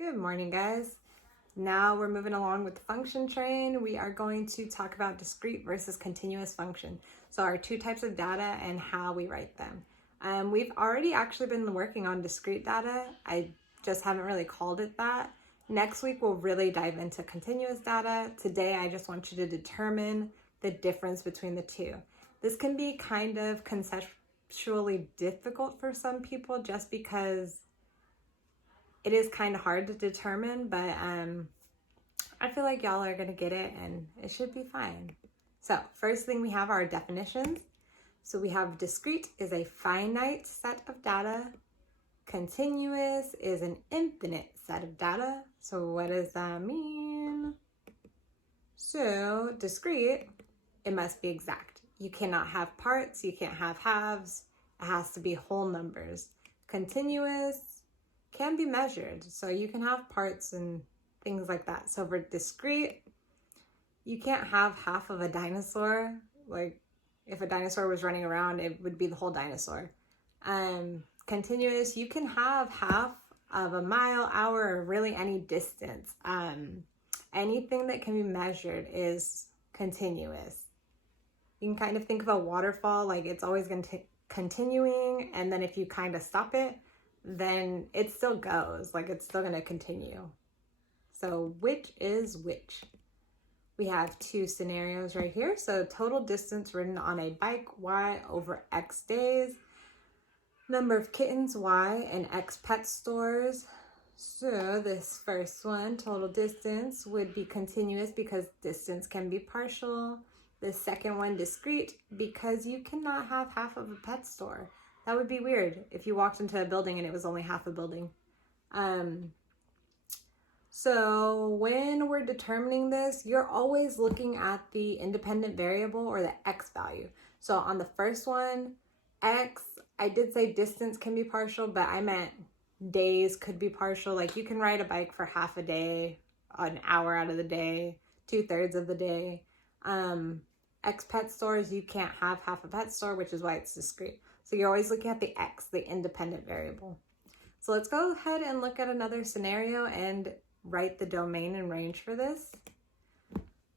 Good morning, guys. Now we're moving along with the function train. We are going to talk about discrete versus continuous function. So our two types of data and how we write them. We've already actually been working on discrete data. I just haven't really called it that. Next week, we'll really dive into continuous data. Today, I just want you to determine the difference between the two. This can be kind of conceptually difficult for some people just because it is kind of hard to determine, but I feel like y'all are gonna get it and it should be fine. So first thing we have are definitions. So we have discrete is a finite set of data. Continuous is an infinite set of data. So what does that mean? So discrete, it must be exact. You cannot have parts, you can't have halves. It has to be whole numbers. Continuous can be measured, so you can have parts and things like that. So for discrete, you can't have half of a dinosaur. Like if a dinosaur was running around, it would be the whole dinosaur. Continuous, you can have half of a mile, hour, or really any distance. Anything that can be measured is continuous. You can kind of think of a waterfall, like it's always going to continuing, and then if you kind of stop it, then it still goes, like it's still going to continue. So which is which? We have two scenarios right here. So total distance ridden on a bike, Y over X days. Number of kittens, Y, and X pet stores. So this first one, total distance, would be continuous because distance can be partial. The second one, discrete, because you cannot have half of a pet store. That would be weird if you walked into a building and it was only half a building. So when we're determining this, you're always looking at the independent variable or the X value. So on the first one, X, I did say distance can be partial, but I meant days could be partial. Like you can ride a bike for half a day, an hour out of the day, 2/3 of the day. X pet stores, you can't have half a pet store, which is why it's discrete. So you're always looking at the X, the independent variable. So let's go ahead and look at another scenario and write the domain and range for this.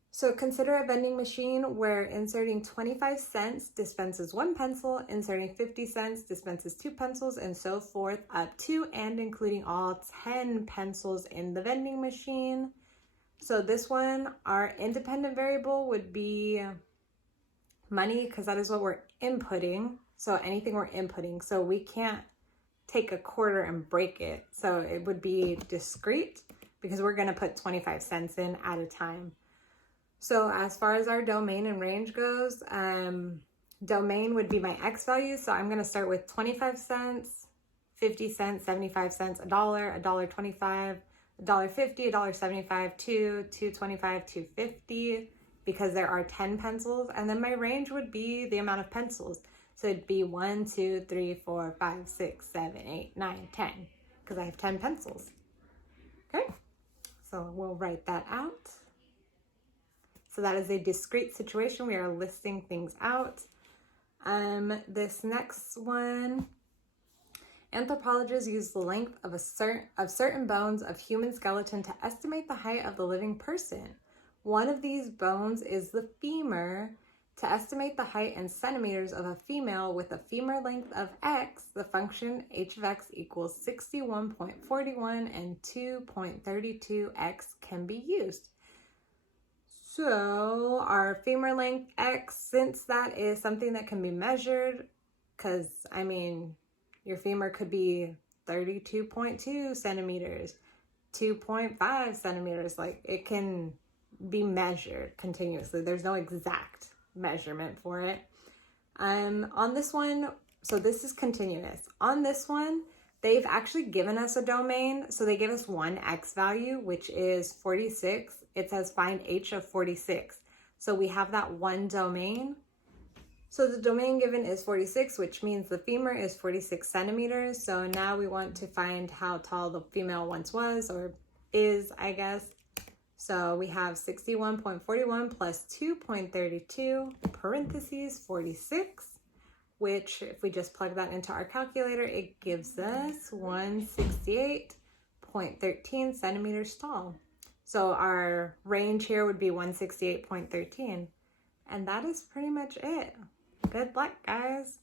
So consider a vending machine where inserting 25 cents dispenses 1 pencil, inserting 50 cents dispenses 2 pencils, and so forth up to and including all 10 pencils in the vending machine. So this one, our independent variable would be money because that is what we're inputting. So anything we're inputting. So we can't take a quarter and break it. So it would be discrete because we're going to put 25 cents in at a time. So as far as our domain and range goes, domain would be my X value. So I'm going to start with 25 cents, 50 cents, 75 cents, $1, $1.25, $1.50, $1.75, $2.25, $2.50, because there are 10 pencils. And then my range would be the amount of pencils. So it'd be 1, 2, 3, 4, 5, 6, 7, 8, 9, 10, because I have 10 pencils. Okay, so we'll write that out. So that is a discrete situation. We are listing things out. This next one, anthropologists use the length of certain bones of human skeleton to estimate the height of the living person. One of these bones is the femur. To estimate the height in centimeters of a female with a femur length of X, the function h of X equals 61.41 and 2.32X can be used. So our femur length X, since that is something that can be measured, because I mean, your femur could be 32.2 centimeters, 2.5 centimeters, like it can be measured continuously. There's no exact measurement for it. On this one, so this is continuous. On this one, they've actually given us a domain. So they give us one X value, which is 46. It says find H of 46. So we have that one domain. So the domain given is 46, which means the femur is 46 centimeters. So now we want to find how tall the female once was, or is, I guess. So we have 61.41 plus 2.32 parentheses 46, which if we just plug that into our calculator, it gives us 168 0.13 centimeters tall. So our range here would be 168.13. And that is pretty much it. Good luck, guys.